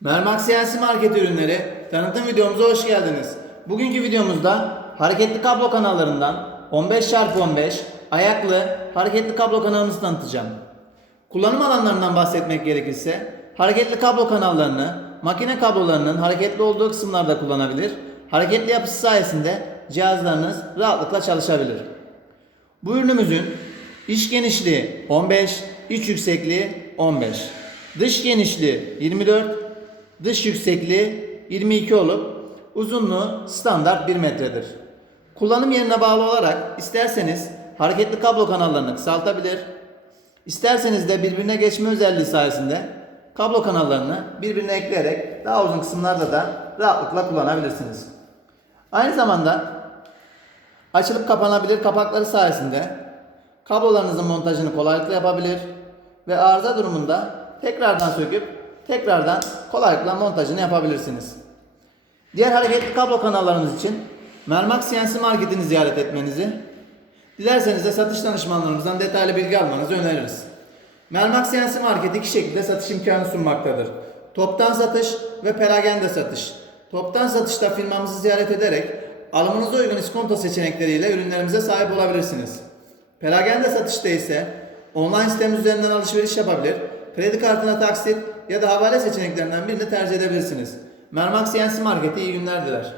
Mermak CNC Market ürünleri tanıtım videomuza hoş geldiniz. Bugünkü videomuzda hareketli kablo kanallarından 15x15 ayaklı hareketli kablo kanalımızı tanıtacağım. Kullanım alanlarından bahsetmek gerekirse hareketli kablo kanallarını makine kablolarının hareketli olduğu kısımlarda kullanabilir. Hareketli yapısı sayesinde cihazlarınız rahatlıkla çalışabilir. Bu ürünümüzün iç genişliği 15, iç yüksekliği 15. Dış genişliği 24, dış yüksekliği 22 olup uzunluğu standart 1 metredir. Kullanım yerine bağlı olarak isterseniz hareketli kablo kanallarını kısaltabilir, isterseniz de birbirine geçme özelliği sayesinde kablo kanallarını birbirine ekleyerek daha uzun kısımlarda da rahatlıkla kullanabilirsiniz. Aynı zamanda Açılıp kapanabilir kapakları sayesinde kablolarınızın montajını kolaylıkla yapabilir ve arıza durumunda tekrardan söküp tekrardan kolaylıkla montajını yapabilirsiniz. Diğer hareketli kablo kanallarımız için Mermak CNC Market'ini ziyaret etmenizi, dilerseniz de satış danışmanlarımızdan detaylı bilgi almanızı öneririz. Mermak CNC Market iki şekilde satış imkanı sunmaktadır. Toptan satış ve perakende satış. Toptan satışta firmamızı ziyaret ederek alımınıza uygun iskonto seçenekleriyle ürünlerimize sahip olabilirsiniz. Perakende satışta ise online sitemiz üzerinden alışveriş yapabilir, kredi kartına taksit ya da havale seçeneklerinden birini tercih edebilirsiniz. Mermak CNC Market'e iyi günler diler.